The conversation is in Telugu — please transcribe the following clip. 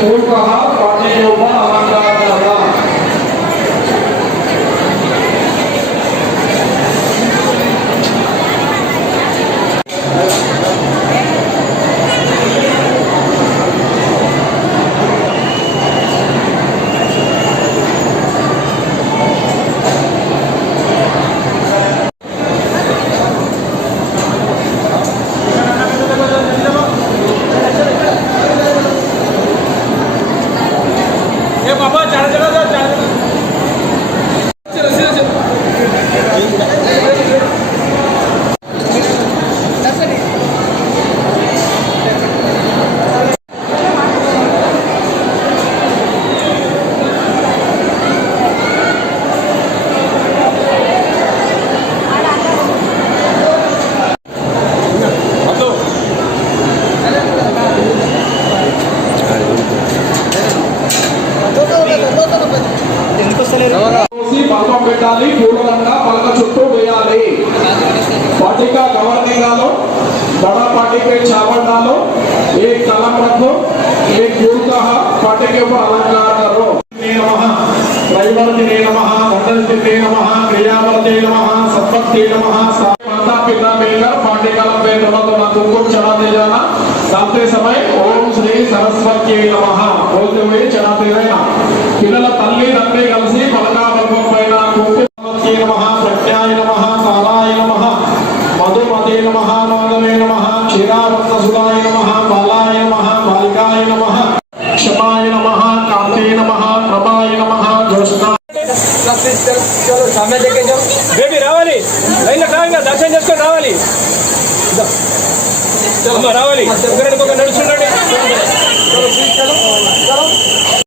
Ruha, Fatih Yolmaz. हे बाबा चार जणांचा चार जण పలకం పెట్టాలి పూర్వంగా పలక చుట్టూ వేయాలి పటిక గవర్నింగాలో बड़ा पार्टी पे चावल डालो एक कलम रखो एक गुरु का पार्टी के ऊपर अलंकार करो ड्राइवर के नम मंडल के नम क्रियावर के नम सत्पथ के नम माता पिता मिलकर पार्टी कलम पे नमः तो तुमको चढ़ाते जाना गाते समय ओम श्री सरस्वती के नम बोलते हुए चढ़ाते रहना పిల్లల తల్లి తండ్రి కలిసి పథకాబల్పం పైన కుంకుమీ నమ ప్రజ్ఞాయ నమ తారాయ నమ మధుమతే నమ మాధవే నమ క్షీరావర్తసుదాయ నమ బాలాయ నమ బాలికాయ నమ క్షమాయ నమ కాంతే నమ ప్రభాయ నమ జ్యోష్ణ బేబీ రావాలి. లైన్ కాగా దర్శనం చేసుకొని రావాలి. రావాలి. నడుచుండండి.